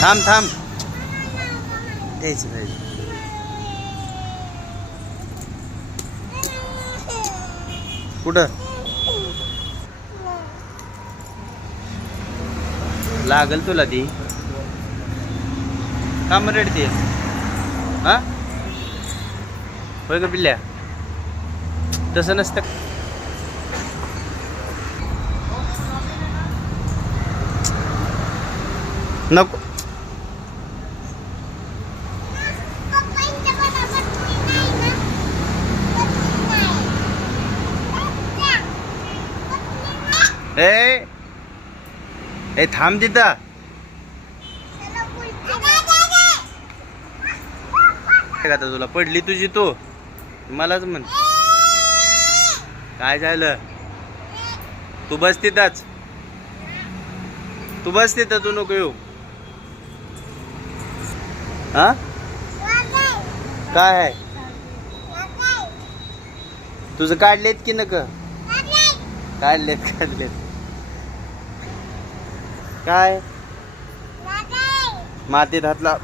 थांब थांब द्यायचं द्यायचं. कुठं लागल तुला ती काम रडते हा होय का पिल्ल्या तसं नसतं नको ए ए थांब तिथं का तुला पडली तुझी तू मलाच म्हण काय झालं तू बस तिथंच तू बस तिथं तू नको येऊ हा काय आहे तुझं काढलेत की नक काढलेत काढलेत काय मातीत हातला